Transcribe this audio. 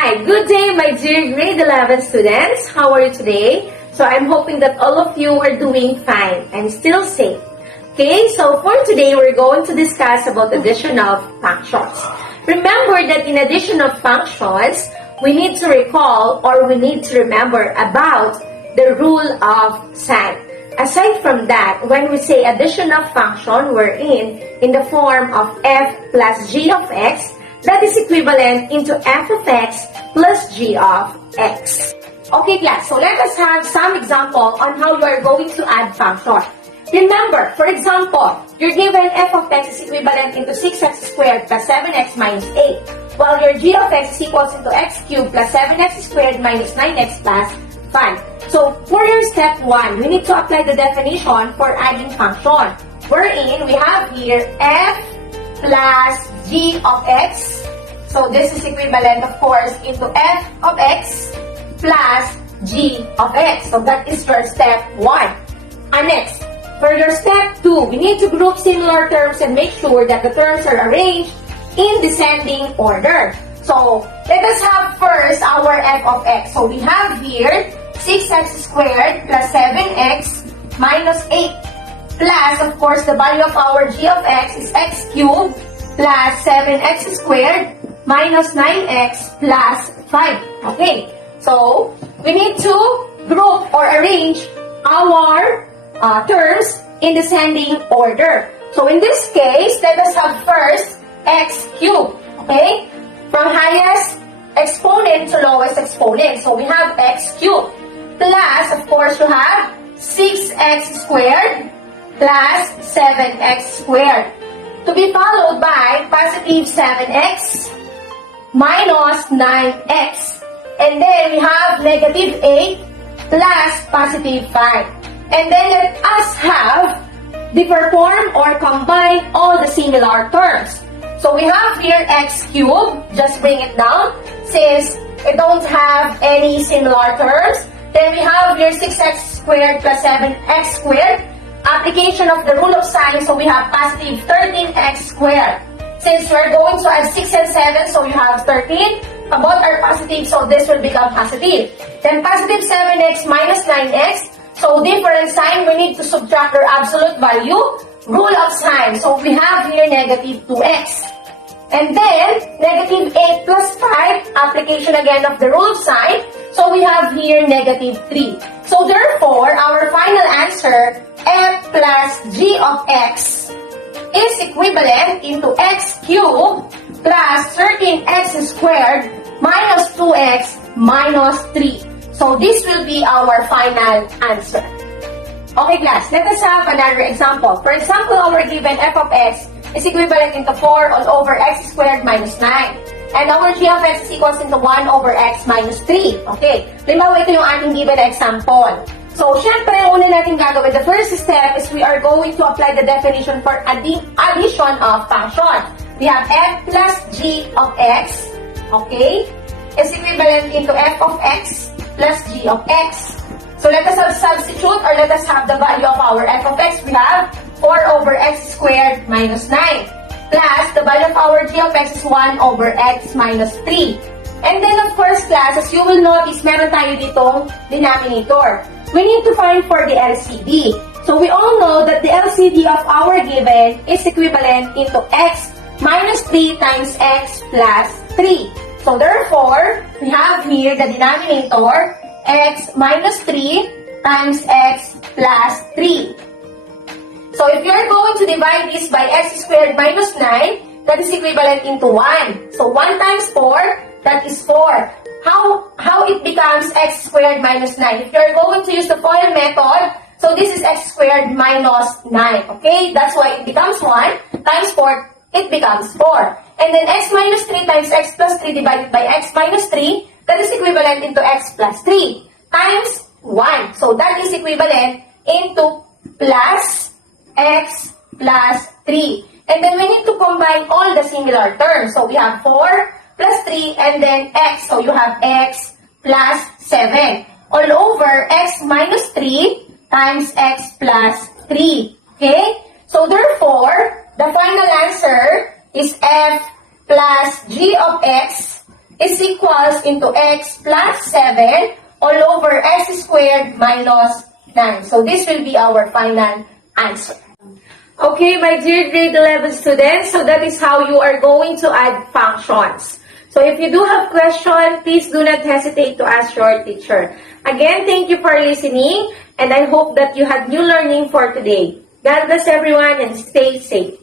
Hi, good day my dear grade 11 students. How are you today? So I'm hoping that all of you are doing fine and still safe. Okay, so for today we're going to discuss about addition of functions. Remember that in addition of functions, we need to recall or we need to remember about the rule of sign. Aside from that, when we say addition of function, we're in the form of f plus g of x, that is equivalent into f of x plus g of x. Okay class, so let us have some example on how you are going to add function. Remember, for example, you're given f of x is equivalent into 6x squared plus 7x minus 8, while your g of x is equals into x cubed plus 7x squared minus 9x plus 5. So, for your step 1, we need to apply the definition for adding function. Wherein, we have here f plus g of x. So, this is equivalent, of course, into f of x plus g of x. So, that is your step 1. And next, for your step 2, we need to group similar terms and make sure that the terms are arranged in descending order. So, let us have first our f of x. So, we have here 6x squared plus 7x minus 8 plus, of course, the value of our g of x is x cubed plus 7x squared minus 9x plus 5. Okay, so we need to group or arrange our terms in descending order. So in this case, let us have first x cubed, okay? From highest exponent to lowest exponent. So we have x cubed plus, of course, you have 6x squared plus 7x squared. To be followed by positive 7x minus 9x. And then we have negative 8 plus positive 5. And then let us have the perform or combine all the similar terms. So we have here x cubed, just bring it down, since we don't have any similar terms. Then we have here 6x squared plus 7x squared. Application of the rule of sign, so we have positive 13x squared. Since we're going to add 6 and 7, so you have 13. Both are positive, so this will become positive. Then positive 7x minus 9x. So different sign, we need to subtract their absolute value. Rule of sign, so we have here negative 2x. And then, negative 8 plus 5, application again of the rule of sign. So we have here negative 3. So therefore, our final answer, f plus g of x, is equivalent into x cubed plus 13x squared minus 2x minus 3. So this will be our final answer. Okay class, let us have another example. For example, our given f of x is equivalent into 4 all over x squared minus 9. And our g of x is equals into 1 over x minus 3. Okay, limbawa ito yung ating given example. So, syempre, una natin gagawin, the first step is we are going to apply the definition for addition of function. We have f plus g of x, okay, is equivalent into f of x plus g of x. So, let us substitute or let us have the value of our f of x. We have 4 over x squared minus 9. Plus, the value of our g of x is 1 over x minus 3. And then, of course, class, as you will notice, meron tayo ditong denominator. We need to find for the LCD. So, we all know that the LCD of our given is equivalent into x minus 3 times x plus 3. So, therefore, we have here the denominator x minus 3 times x plus 3. So, if you're going to divide this by x squared minus 9, that is equivalent into 1. So, 1 times 4, that is 4. How it becomes x squared minus 9? If you're going to use the FOIL method, so this is x squared minus 9. Okay? That's why it becomes 1 times 4, it becomes 4. And then x minus 3 times x plus 3 divided by x minus 3, that is equivalent into x plus 3 times 1. So, that is equivalent into plus x plus 3. And then we need to combine all the similar terms. So we have 4 plus 3 and then x. So you have x plus 7 all over x minus 3 times x plus 3. Okay? So therefore, the final answer is f plus g of x is equals into x plus 7 all over x squared minus 9. So this will be our final answer. Okay, my dear grade 11 students, so that is how you are going to add functions. So if you do have questions, please do not hesitate to ask your teacher. Again, thank you for listening, and I hope that you had new learning for today. God bless everyone and stay safe.